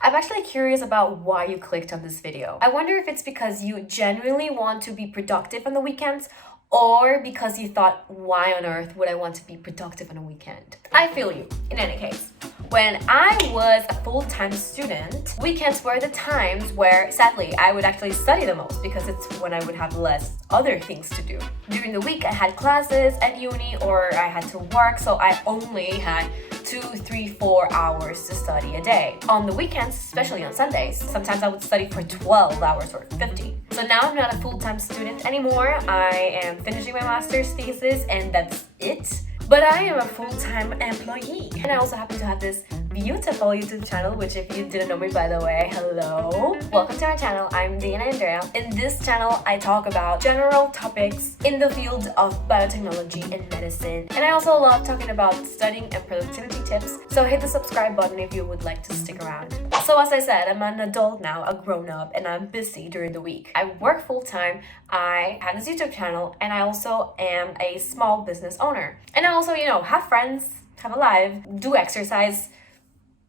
I'm actually curious about why you clicked on this video. I wonder if it's because you genuinely want to be productive on the weekends or because you thought, why on earth would I want to be productive on a weekend? I feel you, in any case. When I was a full-time student, weekends were the times where, sadly, I would actually study the most because it's when I would have less other things to do. During the week, I had classes at uni or I had to work, so I only had 2, 3, 4 hours to study a day. On the weekends, especially on Sundays, sometimes I would study for 12 hours or 50. So now I'm not a full-time student anymore. I am finishing my master's thesis and that's it. But I am a full-time employee. And I also happen to have this beautiful YouTube channel, which if you didn't know me, by the way, hello. Welcome to our channel. I'm Dina Andrea. In this channel, I talk about general topics in the field of biotechnology and medicine. And I also love talking about studying and productivity tips. So hit the subscribe button if you would like to stick around. So as I said, I'm an adult now, a grown-up, and I'm busy during the week. I work full-time, I have this YouTube channel, and I also am a small business owner. And I also, have friends, have a life, do exercise,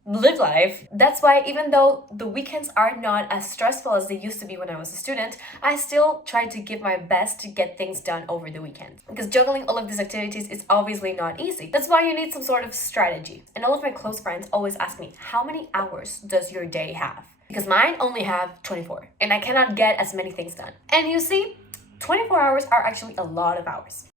live life. That's why even though the weekends are not as stressful as they used to be when I was a student, I still try to give my best to get things done over the weekend. Because juggling all of these activities is obviously not easy. That's why you need some sort of strategy. And all of my close friends always ask me, how many hours does your day have? Because mine only have 24 and I cannot get as many things done. And you see, 24 hours are actually a lot of hours.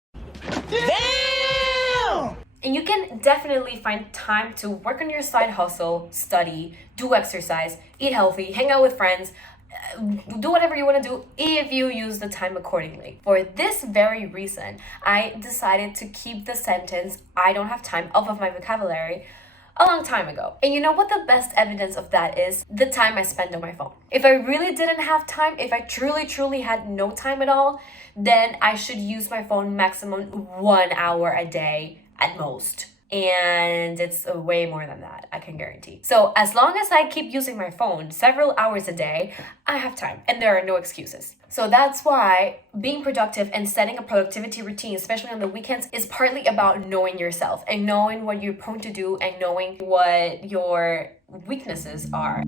Damn! And you can definitely find time to work on your side hustle, study, do exercise, eat healthy, hang out with friends, do whatever you want to do if you use the time accordingly. For this very reason, I decided to keep the sentence, I don't have time, off of my vocabulary a long time ago. And you know what the best evidence of that is? The time I spend on my phone. If I really didn't have time, if I truly had no time at all, then I should use my phone maximum 1 hour a day at most. And it's way more than that, I can guarantee. So as long as I keep using my phone several hours a day, I have time and there are no excuses. So that's why being productive and setting a productivity routine, especially on the weekends, is partly about knowing yourself and knowing what you're prone to do and knowing what your weaknesses are.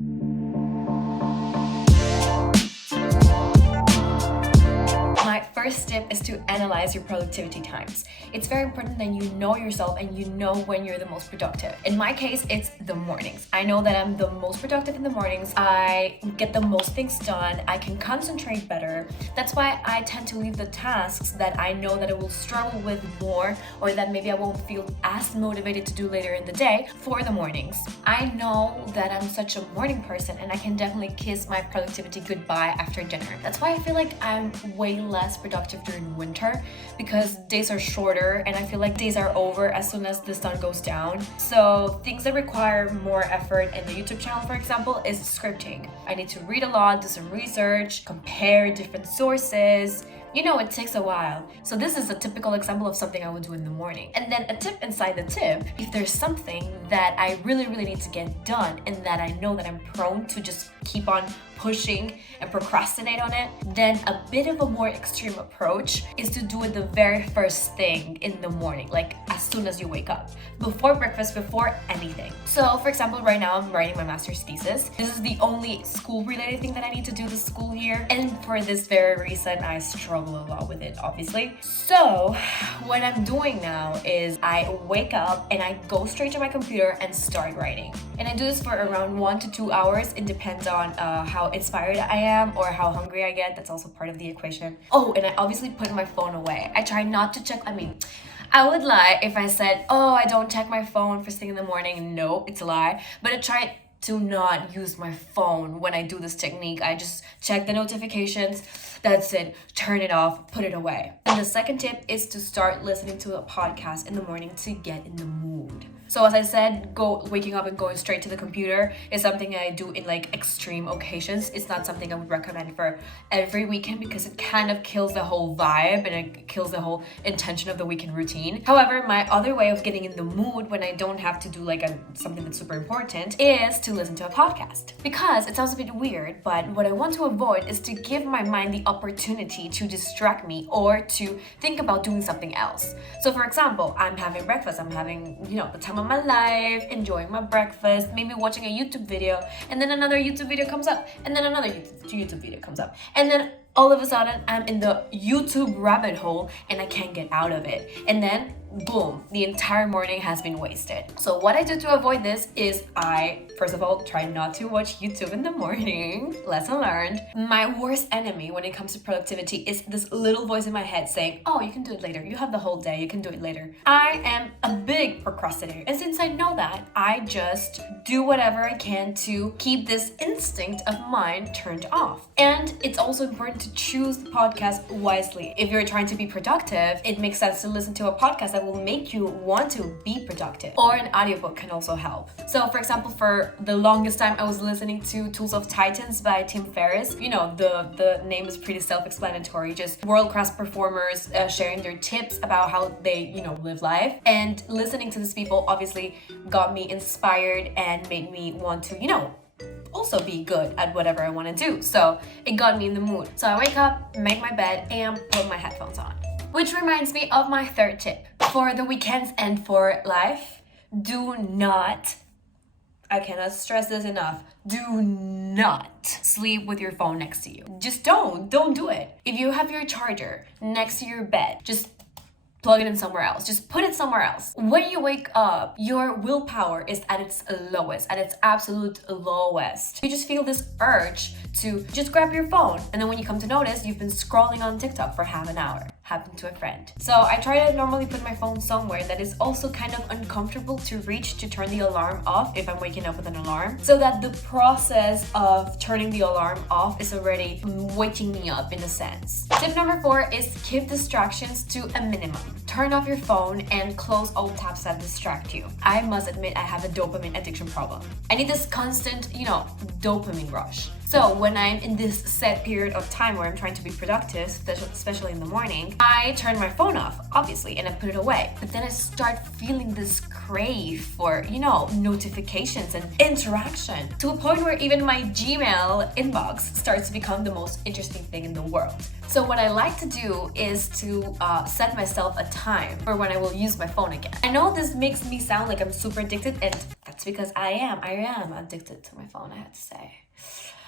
My first tip is to analyze your productivity times. It's very important that you know yourself and you know when you're the most productive. In my case, it's the mornings. I know that I'm the most productive in the mornings. I get the most things done. I can concentrate better. That's why I tend to leave the tasks that I know that I will struggle with more or that maybe I won't feel as motivated to do later in the day for the mornings. I know that I'm such a morning person and I can definitely kiss my productivity goodbye after dinner. That's why I feel like I'm way less productive during winter because days are shorter and I feel like days are over as soon as the sun goes down. So things that require more effort in the YouTube channel, for example, is scripting. I need to read a lot, do some research, compare different sources. It takes a while. So this is a typical example of something I would do in the morning. And then a tip inside the tip, if there's something that I really need to get done and that I know that I'm prone to just keep on pushing and procrastinate on it, then a bit of a more extreme approach is to do it the very first thing in the morning, like as soon as you wake up, before breakfast, before anything. So for example, right now I'm writing my master's thesis. This is the only school-related thing that I need to do this school year, and for this very reason, I struggle a lot with it, obviously. So what I'm doing now is I wake up and I go straight to my computer and start writing. And I do this for around 1 to 2 hours. It depends on how inspired I am or how hungry I get. That's also part of the equation. Oh, and I obviously put my phone away. I try not to check. I would lie if I said, oh, I don't check my phone first thing in the morning. No, it's a lie. But I try to not use my phone when I do this technique. I just check the notifications. That's it. Turn it off, put it away. And the second tip is to start listening to a podcast in the morning to get in the mood. So as I said, waking up and going straight to the computer is something I do in like extreme occasions. It's not something I would recommend for every weekend because it kind of kills the whole vibe and it kills the whole intention of the weekend routine. However, my other way of getting in the mood when I don't have to do like something that's super important is to listen to a podcast. Because it sounds a bit weird, but what I want to avoid is to give my mind the opportunity to distract me or to think about doing something else. So for example, I'm having breakfast, I'm having, the time of my life, enjoying my breakfast, maybe watching a YouTube video, and then another YouTube video comes up, and then another YouTube video comes up, and then all of a sudden I'm in the YouTube rabbit hole and I can't get out of it. And then boom, the entire morning has been wasted. So what I do to avoid this is I, first of all, try not to watch YouTube in the morning. Lesson learned. My worst enemy when it comes to productivity is this little voice in my head saying, oh, you can do it later. You have the whole day. You can do it later. I am a big procrastinator. And since I know that, I just do whatever I can to keep this instinct of mine turned off. And it's also important to choose the podcast wisely. If you're trying to be productive, it makes sense to listen to a podcast that will make you want to be productive. Or an audiobook can also help. So for example, for the longest time I was listening to Tools of Titans by Tim Ferriss. You know, the name is pretty self-explanatory, just world-class performers sharing their tips about how they, live life. And listening to these people obviously got me inspired and made me want to, also be good at whatever I want to do. So it got me in the mood. So I wake up, make my bed, and put my headphones on. Which reminds me of my third tip. For the weekends and for life, do not, I cannot stress this enough, do not sleep with your phone next to you. Just don't do it. If you have your charger next to your bed, just plug it in somewhere else. Just put it somewhere else. When you wake up, your willpower is at its lowest, at its absolute lowest. You just feel this urge to just grab your phone. And then when you come to notice, you've been scrolling on TikTok for half an hour. Happened to a friend. So I try to normally put my phone somewhere that is also kind of uncomfortable to reach to turn the alarm off if I'm waking up with an alarm, so that the process of turning the alarm off is already waking me up in a sense. Tip number 4 is keep distractions to a minimum. Turn off your phone and close all tabs that distract you. I must admit I have a dopamine addiction problem. I need this constant, dopamine rush. So when I'm in this set period of time where I'm trying to be productive, especially in the morning, I turn my phone off, obviously, and I put it away. But then I start feeling this crave for, notifications and interaction, to a point where even my Gmail inbox starts to become the most interesting thing in the world. So what I like to do is to set myself a time for when I will use my phone again. I know this makes me sound like I'm super addicted, and that's because I am addicted to my phone, I have to say.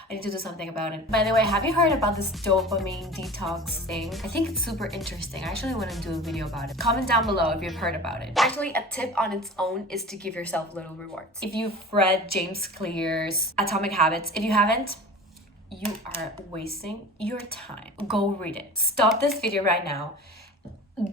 I need to do something about it. By the way, have you heard about this dopamine detox thing? I think it's super interesting. I actually want to do a video about it. Comment down below if you've heard about it. Actually, a tip on its own is to give yourself little rewards. If you've read James Clear's Atomic Habits, if you haven't, you are wasting your time. Go read it. Stop this video right now.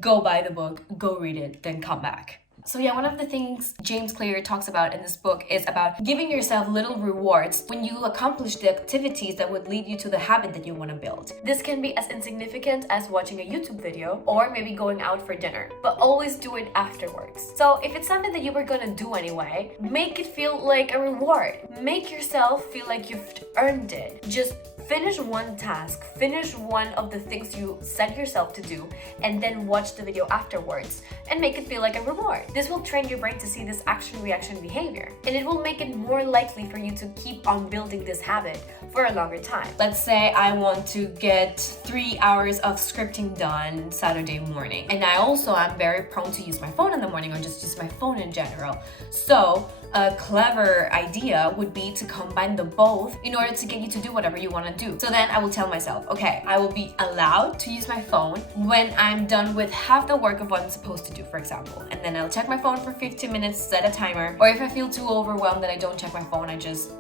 Go buy the book, go read it, then come back. So yeah, one of the things James Clear talks about in this book is about giving yourself little rewards when you accomplish the activities that would lead you to the habit that you want to build. This can be as insignificant as watching a YouTube video or maybe going out for dinner, but always do it afterwards. So if it's something that you were gonna do anyway, make it feel like a reward. Make yourself feel like you've earned it. Just finish one task, finish one of the things you set yourself to do, and then watch the video afterwards and make it feel like a reward. This will train your brain to see this action-reaction behavior, and it will make it more likely for you to keep on building this habit for a longer time. Let's say I want to get 3 hours of scripting done Saturday morning, and I also am very prone to use my phone in the morning, or just use my phone in general. So a clever idea would be to combine them both in order to get you to do whatever you want to do. So then I will tell myself, okay, I will be allowed to use my phone when I'm done with half the work of what I'm supposed to do, for example. And then I'll check my phone for 15 minutes, set a timer. Or if I feel too overwhelmed that I don't check my phone, I just,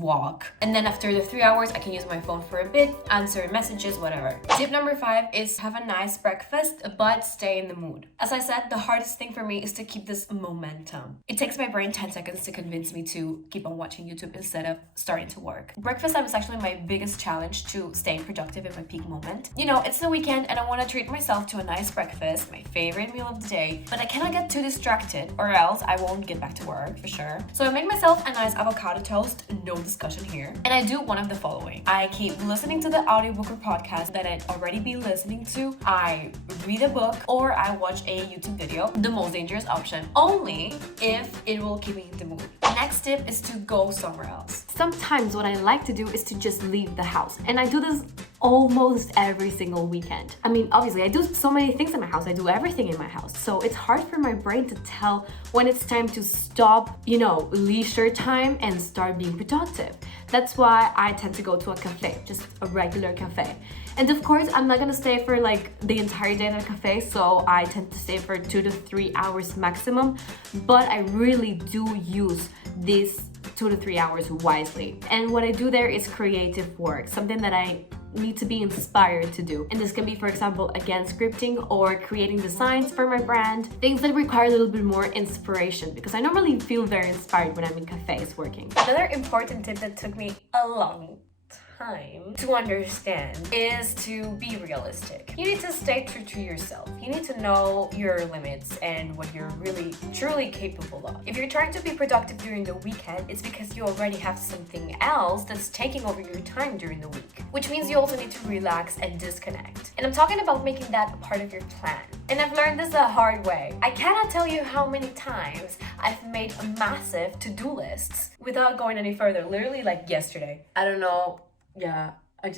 walk. And then after the 3 hours, I can use my phone for a bit, answer messages, whatever. Tip number 5 is have a nice breakfast, but stay in the mood. As I said, the hardest thing for me is to keep this momentum. It takes my brain 10 seconds to convince me to keep on watching YouTube instead of starting to work. Breakfast time is actually my biggest challenge to staying productive in my peak moment. It's the weekend and I want to treat myself to a nice breakfast, my favorite meal of the day, but I cannot get too distracted or else I won't get back to work for sure. So I make myself a nice avocado toast, no discussion here. And I do one of the following. I keep listening to the audiobook or podcast that I'd already be listening to. I read a book or I watch a YouTube video, the most dangerous option, only if it will keep me in the mood. Next tip is to go somewhere else. Sometimes what I like to do is to just leave the house. And I do this almost every single weekend. I mean, obviously I do so many things in my house. I do everything in my house. So it's hard for my brain to tell when it's time to stop, leisure time and start being productive. That's why I tend to go to a cafe, just a regular cafe. And of course, I'm not gonna stay for like the entire day at a cafe, so I tend to stay for 2 to 3 hours maximum. But I really do use these 2 to 3 hours wisely. And what I do there is creative work, something that I need to be inspired to do. And this can be, for example, again, scripting or creating designs for my brand, things that require a little bit more inspiration, because I normally feel very inspired when I'm in cafes working. Another important tip that took me a long time to understand is to be realistic. You need to stay true to yourself. You need to know your limits and what you're really truly capable of. If you're trying to be productive during the weekend, it's because you already have something else that's taking over your time during the week, which means you also need to relax and disconnect. And I'm talking about making that a part of your plan. And I've learned this the hard way. I cannot tell you how many times I've made massive to-do lists without going any further. Literally like yesterday. I don't know. Yeah, I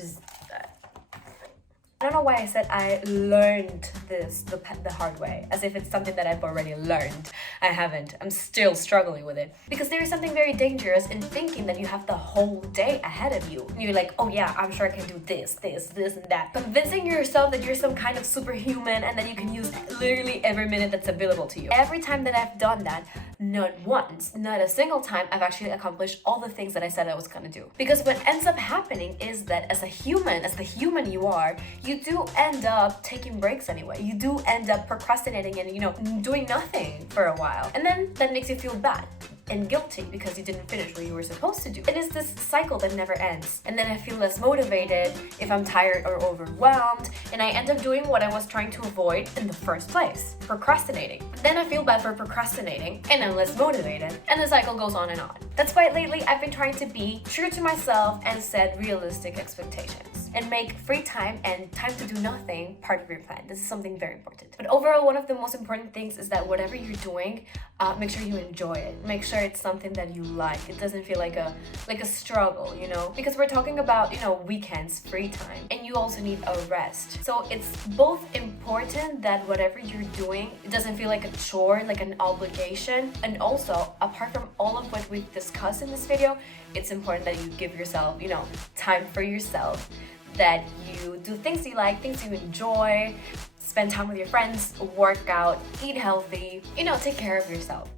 don't know why I said I learned this the hard way, as if it's something that I've already learned. I haven't. I'm still struggling with it. Because there is something very dangerous in thinking that you have the whole day ahead of you. You're like, oh yeah, I'm sure I can do this, and that. Convincing yourself that you're some kind of superhuman and that you can use literally every minute that's available to you. Every time that I've done that, not once, not a single time, I've actually accomplished all the things that I said I was gonna do. Because what ends up happening is that as the human you are, you do end up taking breaks anyway. You do end up procrastinating and, doing nothing for a while. And then that makes you feel bad and guilty because you didn't finish what you were supposed to do. And it's this cycle that never ends. And then I feel less motivated if I'm tired or overwhelmed, and I end up doing what I was trying to avoid in the first place, procrastinating. Then I feel bad for procrastinating, and I'm less motivated, and the cycle goes on and on. That's why lately I've been trying to be true to myself and set realistic expectations, and make free time and time to do nothing part of your plan. This is something very important. But overall, one of the most important things is that whatever you're doing, make sure you enjoy it. Make sure it's something that you like. It doesn't feel like a struggle, because we're talking about, weekends, free time, and you also need a rest. So it's both important that whatever you're doing, it doesn't feel like a chore, like an obligation. And also, apart from all of what we've discussed in this video, it's important that you give yourself, time for yourself, that you do things you like, things you enjoy, spend time with your friends, work out, eat healthy, take care of yourself.